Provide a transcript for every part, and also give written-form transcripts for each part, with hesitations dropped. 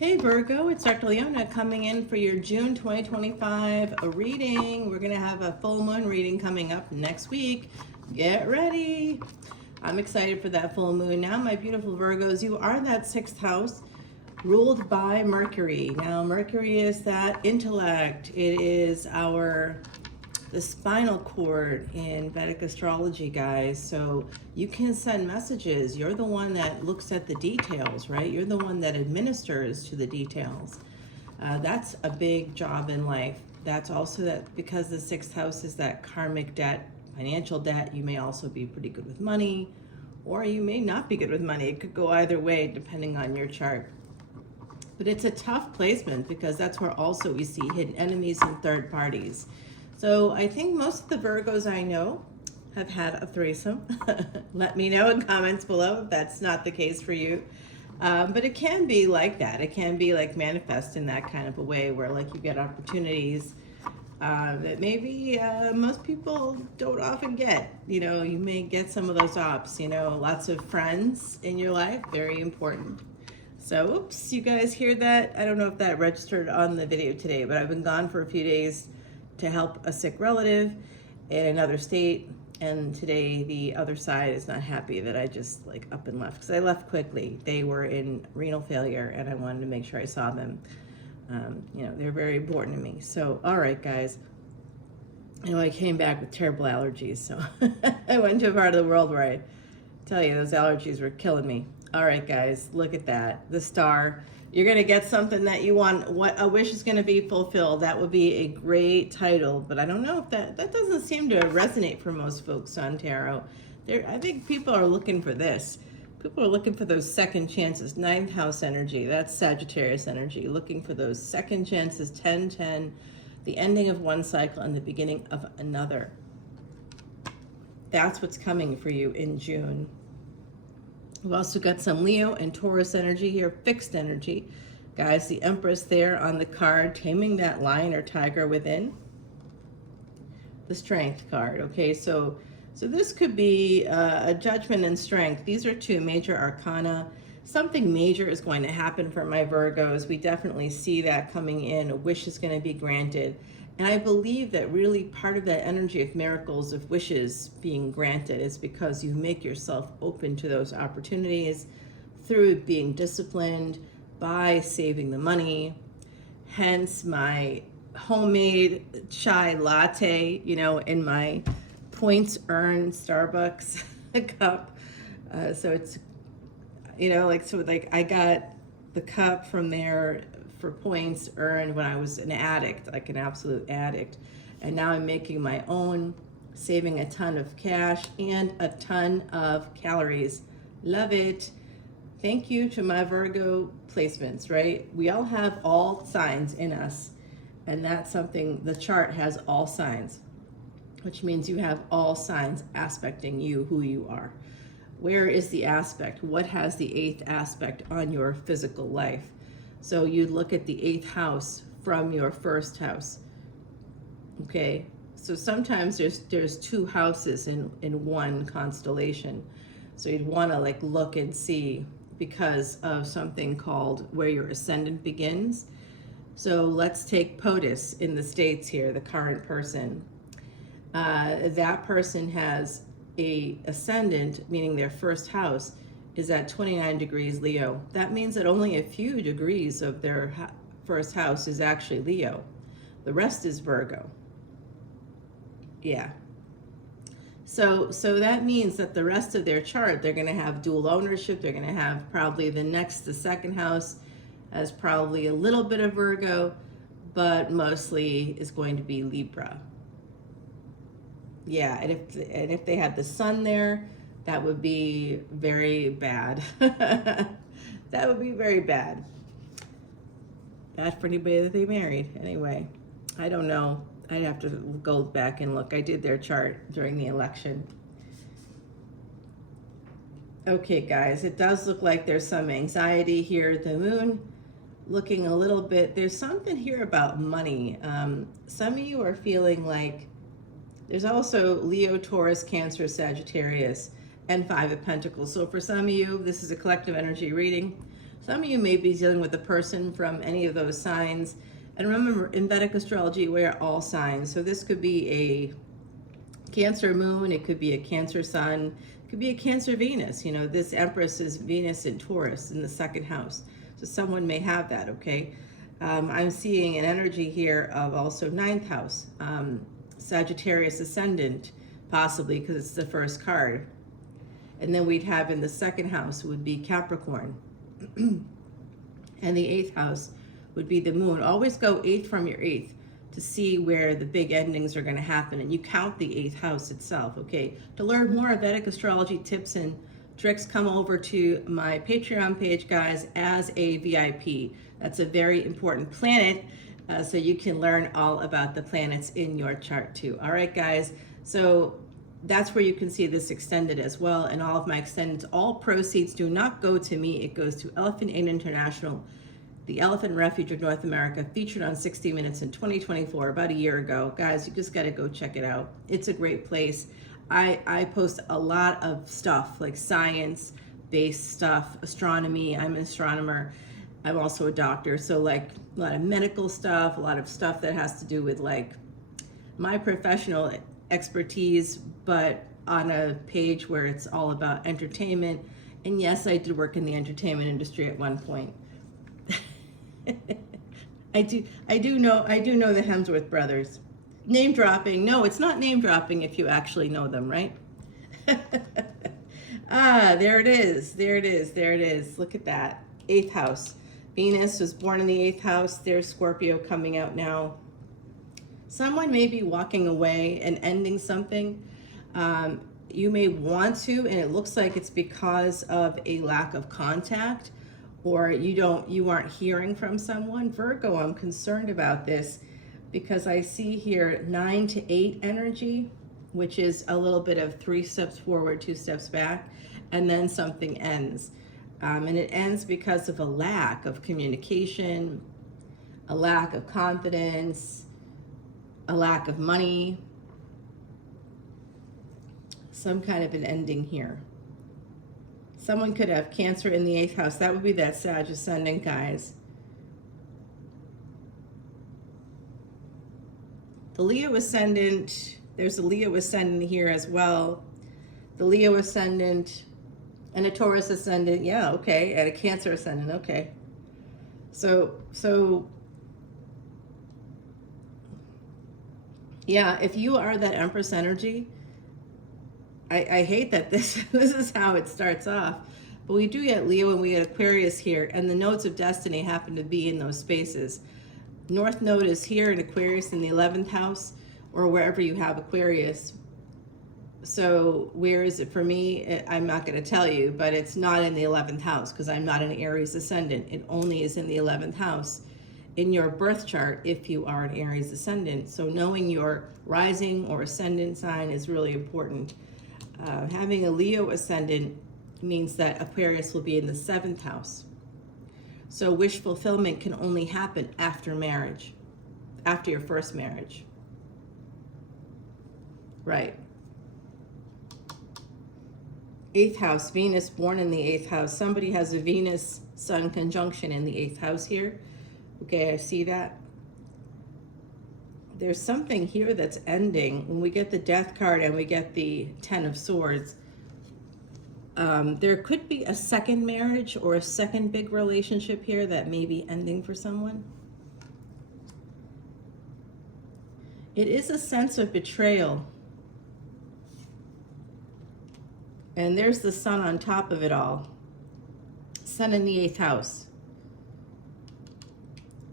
Hey Virgo, it's Dr. Leona coming in for your June 2025 reading. We're going to have a full moon reading coming up next week. Get ready. I'm excited for that full moon. Now, my beautiful Virgos, you are that sixth house ruled by Mercury. Now, Mercury is that intellect. It is the spinal cord in Vedic Astrology, guys. So you can send messages. You're the one that looks at the details, right? You're the one that administers to the details. That's a big job in life. That's also that because the sixth house is that karmic debt, financial debt. You may also be pretty good with money, or you may not be good with money. It could go either way depending on your chart. But it's a tough placement because that's where also we see hidden enemies and third parties. So I think most of the Virgos I know have had a threesome. Let me know in comments below if that's not the case for you. But it can be like that. It can be like manifest in that kind of a way where like you get opportunities that maybe most people don't often get. You know, you may get some of those ops, you know, lots of friends in your life, very important. So, oops, you guys hear that? I don't know if that registered on the video today, but I've been gone for a few days to help a sick relative in another state, and today the other side is not happy that I just like up and left because I left quickly. They were in renal failure and I wanted to make sure I saw them. You know, they're very important to me. So all right, guys, you know, I came back with terrible allergies, so I went to a part of the world where I tell you those allergies were killing me. All right, guys, look at that, the star. You're going to get something that you want. What a wish is going to be fulfilled. That would be a great title, but I don't know if that doesn't seem to resonate for most folks on tarot. I think people are looking for this. People are looking for those second chances. Ninth house energy, that's Sagittarius energy, looking for those second chances, 10-10, the ending of one cycle and the beginning of another. That's what's coming for you in June. We've also got some Leo and Taurus energy here, fixed energy. Guys, the Empress there on the card, taming that lion or tiger within. The Strength card, okay? So this could be a judgment and strength. These are two major arcana. Something major is going to happen for my Virgos. We definitely see that coming in. A wish is going to be granted. And I believe that really part of that energy of miracles, of wishes being granted, is because you make yourself open to those opportunities through being disciplined, by saving the money. Hence my homemade chai latte, you know, in my points earned Starbucks cup. So it's, you know, like I got the cup from there for points earned when I was an addict, like an absolute addict. And now I'm making my own, saving a ton of cash and a ton of calories. Love it. Thank you to my Virgo placements, right? We all have all signs in us. And that's something, the chart has all signs, which means you have all signs aspecting you, who you are. Where is the aspect? What has the eighth aspect on your physical life? So you look at the eighth house from your first house. Okay, so sometimes there's two houses in one constellation. So you'd want to like look and see because of something called where your ascendant begins. So let's take POTUS in the States here, the current person. That person has a ascendant, meaning their first house is at 29 degrees Leo. That means that only a few degrees of their first house is actually Leo. The rest is Virgo. Yeah. So that means that the rest of their chart, they're going to have dual ownership. They're going to have probably the second house has probably a little bit of Virgo, but mostly is going to be Libra. Yeah, and if they had the sun there, that would be very bad. That would be very bad. Bad for anybody that they married. Anyway, I don't know. I'd have to go back and look. I did their chart during the election. Okay, guys, it does look like there's some anxiety here. The moon looking a little bit, there's something here about money. Some of you are feeling like there's also Leo, Taurus, Cancer, Sagittarius, and Five of Pentacles. So for some of you, this is a collective energy reading. Some of you may be dealing with a person from any of those signs. And remember, in Vedic astrology, we are all signs. So this could be a Cancer moon, it could be a Cancer sun, it could be a Cancer Venus. You know, this Empress is Venus in Taurus in the second house. So someone may have that, okay? I'm seeing an energy here of also ninth house, Sagittarius Ascendant, possibly because it's the first card. And then we'd have in the second house would be Capricorn. And the eighth house would be the moon. Always go eighth from your eighth to see where the big endings are going to happen. And you count the eighth house itself, okay? To learn more Vedic astrology tips and tricks, come over to my Patreon page, guys, as a VIP. That's a very important planet, so you can learn all about the planets in your chart too. All right, guys, so that's where you can see this extended as well. And all of my extendeds, all proceeds do not go to me. It goes to Elephant Aid International, the Elephant Refuge of North America, featured on 60 Minutes in 2024, about a year ago. Guys, you just got to go check it out. It's a great place. I post a lot of stuff, like science-based stuff, astronomy. I'm an astronomer. I'm also a doctor, so like a lot of medical stuff, a lot of stuff that has to do with like my professional expertise, but on a page where it's all about entertainment. And yes, I did work in the entertainment industry at one point. I do know the Hemsworth brothers. Name dropping. No, it's not name dropping if you actually know them, right? Ah, there it is. There it is. There it is. Look at that. Eighth house. Venus was born in the eighth house. There's Scorpio coming out now. Someone may be walking away and ending something. You may want to, and it looks like it's because of a lack of contact, or you aren't hearing from someone. Virgo, I'm concerned about this because I see here 9 to 8 energy, which is a little bit of 3 steps forward, 2 steps back, and then something ends. And it ends because of a lack of communication, a lack of confidence, a lack of money, some kind of an ending here. Someone could have Cancer in the 8th house. That would be that Sag Ascendant, guys. The Leo Ascendant, there's a Leo Ascendant here as well. The Leo Ascendant and a Taurus Ascendant, yeah, okay, and a Cancer Ascendant, okay. So yeah, if you are that Empress energy, I hate that this is how it starts off, but we do get Leo and we get Aquarius here, and the nodes of destiny happen to be in those spaces. North node is here in Aquarius in the 11th house, or wherever you have Aquarius. So where is it for me? I'm not going to tell you, but it's not in the 11th house because I'm not an Aries ascendant. It only is in the 11th house in your birth chart if you are an Aries ascendant. So knowing your rising or ascendant sign is really important. Having a Leo ascendant means that Aquarius will be in the 7th house. So wish fulfillment can only happen after marriage, after your first marriage. Right. 8th house, Venus born in the 8th house. Somebody has a Venus Sun conjunction in the 8th house here. Okay, I see that. There's something here that's ending. When we get the Death card and we get the 10 of Swords, there could be a second marriage or a second big relationship here that may be ending for someone. It is a sense of betrayal. And there's the Sun on top of it all. Sun in the 8th house.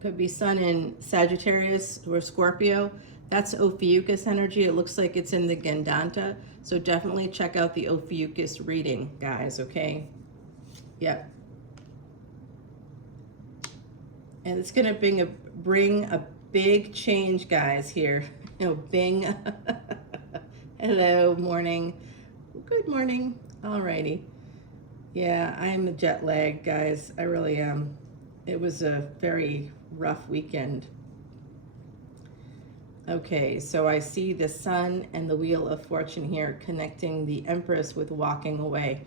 Could be Sun in Sagittarius or Scorpio. That's Ophiuchus energy. It looks like it's in the Gandanta. So definitely check out the Ophiuchus reading, guys, okay? Yep. And it's going to bring a big change, guys, here. You know, bing. Hello, morning. Good morning. Alrighty. Yeah, I'm jet lagged, guys. I really am. It was a very rough weekend. Okay, so I see the Sun and the Wheel of Fortune here connecting the Empress with walking away.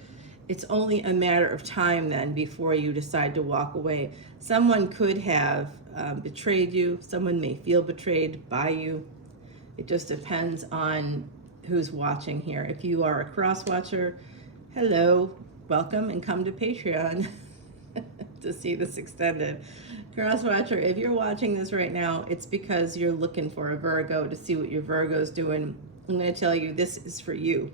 it's only a matter of time then before you decide to walk away. Someone could have betrayed you. Someone may feel betrayed by you. It just depends on who's watching here. If you are a cross watcher, hello, welcome, and come to Patreon to see this extended. Cross watcher, if you're watching this right now, it's because you're looking for a Virgo to see what your Virgo's doing. I'm going to tell you, this is for you.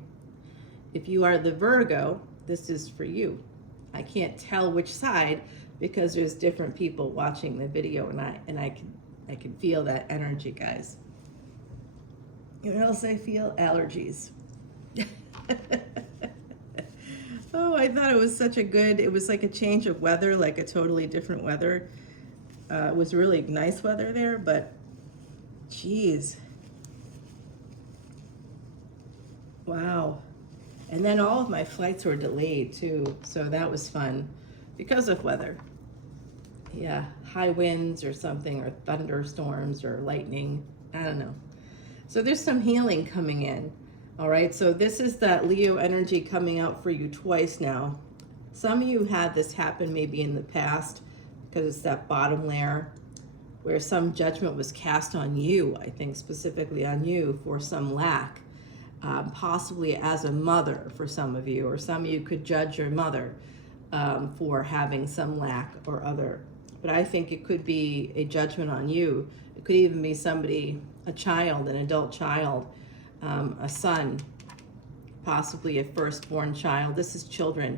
If you are the Virgo, this is for you. I can't tell which side because there's different people watching the video, and I can feel that energy, guys. You know what else I feel? Allergies. Oh, I thought it was such a good, it was like a change of weather, like a totally different weather. It was really nice weather there, but geez. Wow. And then all of my flights were delayed too, so that was fun because of weather. Yeah, high winds or something, or thunderstorms or lightning, I don't know. So there's some healing coming in. All right, so this is that Leo energy coming out for you twice now. Some of you had this happen maybe in the past because it's that bottom layer where some judgment was cast on you, I think specifically on you for some lack, possibly as a mother for some of you, or some of you could judge your mother for having some lack or other. But I think it could be a judgment on you. It could even be somebody, a child, an adult child, a son, possibly a firstborn child. This is children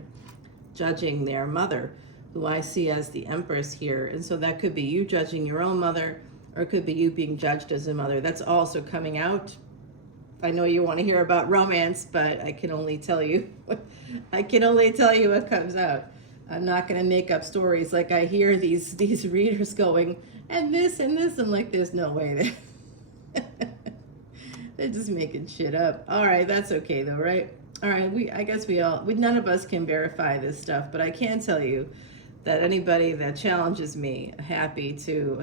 judging their mother, who I see as the Empress here. And so that could be you judging your own mother, or it could be you being judged as a mother. That's also coming out. I know you want to hear about romance, but I can only tell you, I can only tell you what comes out. I'm not going to make up stories. Like I hear these readers going, and this, I'm like, there's no way they're just making shit up. All right, that's okay though, right? All right, I guess none of us can verify this stuff, but I can tell you that anybody that challenges me, happy to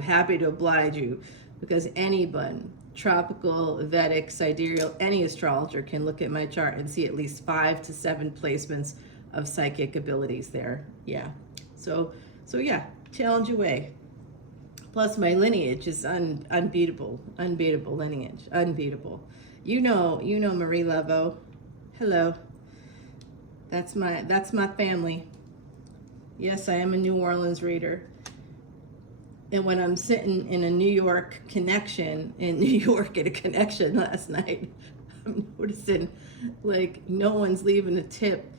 oblige you, because anyone, tropical, Vedic, sidereal, any astrologer can look at my chart and see at least 5 to 7 placements of psychic abilities there. Yeah. So yeah, challenge away. Plus my lineage is unbeatable lineage, unbeatable. You know Marie Laveau. Hello. That's my family. Yes, I am a New Orleans reader. And when I'm sitting in a New York connection, last night, I'm noticing like no one's leaving a tip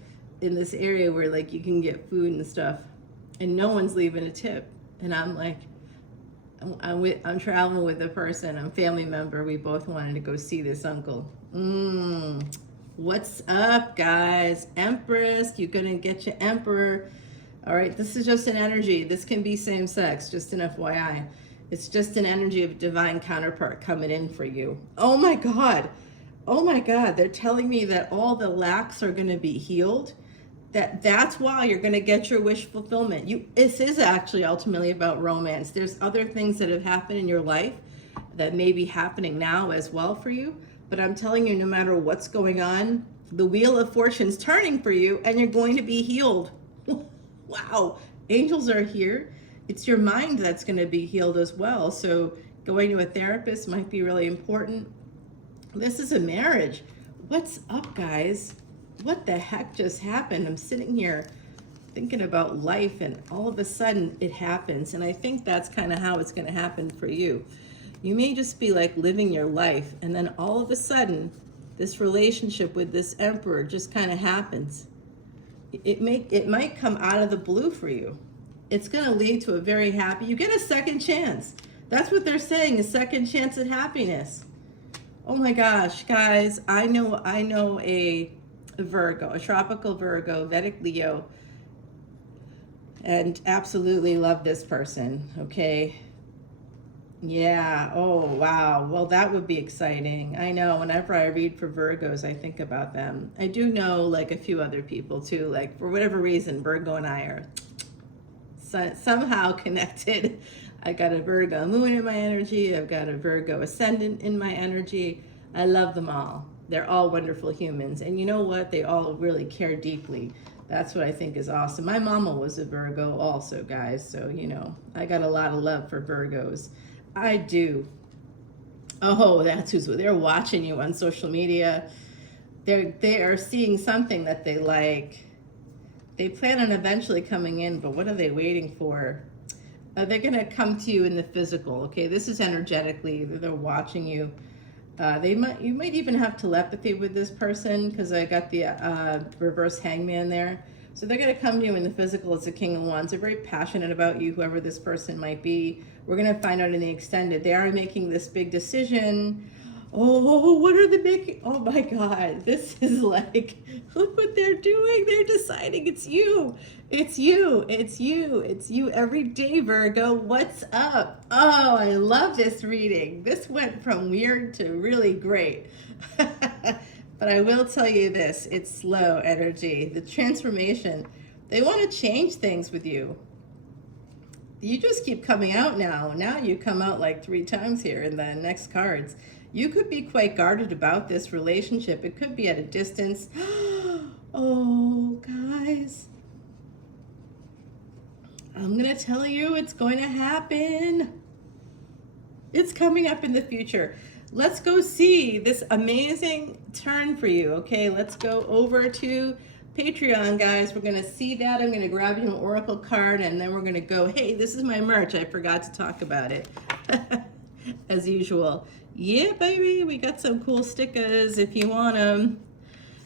in this area where like you can get food and stuff, and no one's leaving a tip. And I'm like, I'm traveling with a person, I'm a family member. We both wanted to go see this uncle. What's up, guys? Empress, you're gonna get your emperor. All right, this is just an energy. This can be same sex, just an FYI. It's just an energy of divine counterpart coming in for you. Oh my God. Oh my God. They're telling me that all the lacks are gonna be healed. That's why you're gonna get your wish fulfillment. This is actually ultimately about romance. There's other things that have happened in your life that may be happening now as well for you. But I'm telling you, no matter what's going on, the wheel of fortune's turning for you and you're going to be healed. Wow, angels are here. It's your mind that's going to be healed as well. So going to a therapist might be really important. This is a marriage. What's up, guys? What the heck just happened? I'm sitting here thinking about life, and all of a sudden it happens. And I think that's kind of how it's going to happen for you. You may just be like living your life, and then all of a sudden this relationship with this emperor just kind of happens. It might come out of the blue for you. It's going to lead to a very happy, you get a second chance. That's what they're saying, a second chance at happiness. Oh my gosh, guys, I know a Virgo, a tropical Virgo, Vedic Leo, and absolutely love this person, okay? Yeah, oh wow, well that would be exciting. I know, whenever I read for Virgos, I think about them. I do know like a few other people too, like for whatever reason, Virgo and I are somehow connected. I got a Virgo moon in my energy, I've got a Virgo ascendant in my energy. I love them all. They're all wonderful humans. And you know what? They all really care deeply. That's what I think is awesome. My mama was a Virgo also, guys. So, you know, I got a lot of love for Virgos. I do. Oh, that's who's, they're watching you on social media. They are seeing something that they like. They plan on eventually coming in, but what are they waiting for? They're going to come to you in the physical, okay? This is energetically. They're watching you. You might even have telepathy with this person, because I got the reverse hangman there. So they're going to come to you in the physical as the King of Wands. They're very passionate about you, whoever this person might be. We're going to find out in the extended. They are making this big decision. Oh, what are they making? Oh my God, this is like, look what they're doing. They're deciding it's you. It's you. It's you. It's you every day, Virgo. What's up? Oh, I love this reading. This went from weird to really great. But I will tell you this, it's slow energy. The transformation, they want to change things with you. You just keep coming out now. Now you come out like 3 times here in the next cards. You could be quite guarded about this relationship. It could be at a distance. Oh, guys. I'm going to tell you it's going to happen. It's coming up in the future. Let's go see this amazing turn for you, okay? Let's go over to Patreon, guys. We're going to see that. I'm going to grab you an oracle card, and then we're going to go, hey, this is my merch. I forgot to talk about it. As usual. Yeah, baby, we got some cool stickers. If you want them,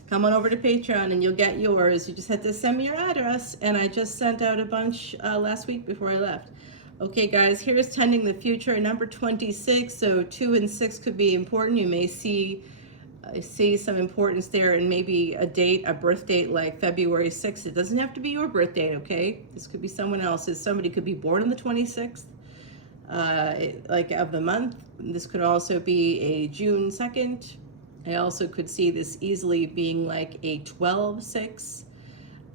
come on over to Patreon and you'll get yours. You just have to send me your address, and I just sent out a bunch last week before I left. Okay, guys, here's Tending the Future, number 26. So 2 and 6 could be important. You may see some importance there, and maybe a date, a birth date like February 6th. It doesn't have to be your birth date, okay? This could be someone else's. Somebody could be born on the 26th. Like of the month. This could also be a June 2nd. I also could see this easily being like a 12/6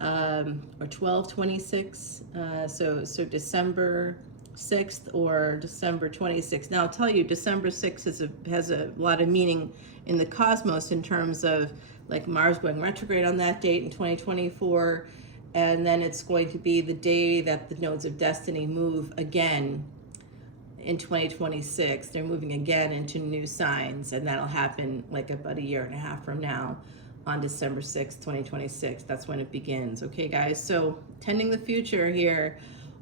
or 12/26. So December 6th or December 26th. Now I'll tell you, December 6th has a lot of meaning in the cosmos in terms of like Mars going retrograde on that date in 2024, and then it's going to be the day that the nodes of destiny move again. In 2026, they're moving again into new signs, and that'll happen like about a year and a half from now on December 6th, 2026. That's when it begins. Okay, guys, so Tending the Future here.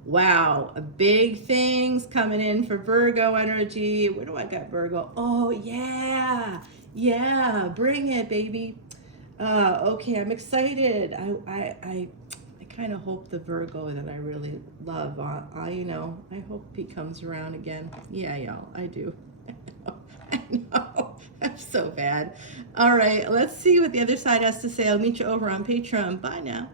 Wow, big things coming in for Virgo energy. Where do I got Virgo? Oh, yeah, bring it, baby. Okay, I'm excited. I kind of hope the Virgo that I really love, I hope he comes around again. Yeah, y'all, I do. I know. I'm so bad. All right, let's see what the other side has to say. I'll meet you over on Patreon. Bye now.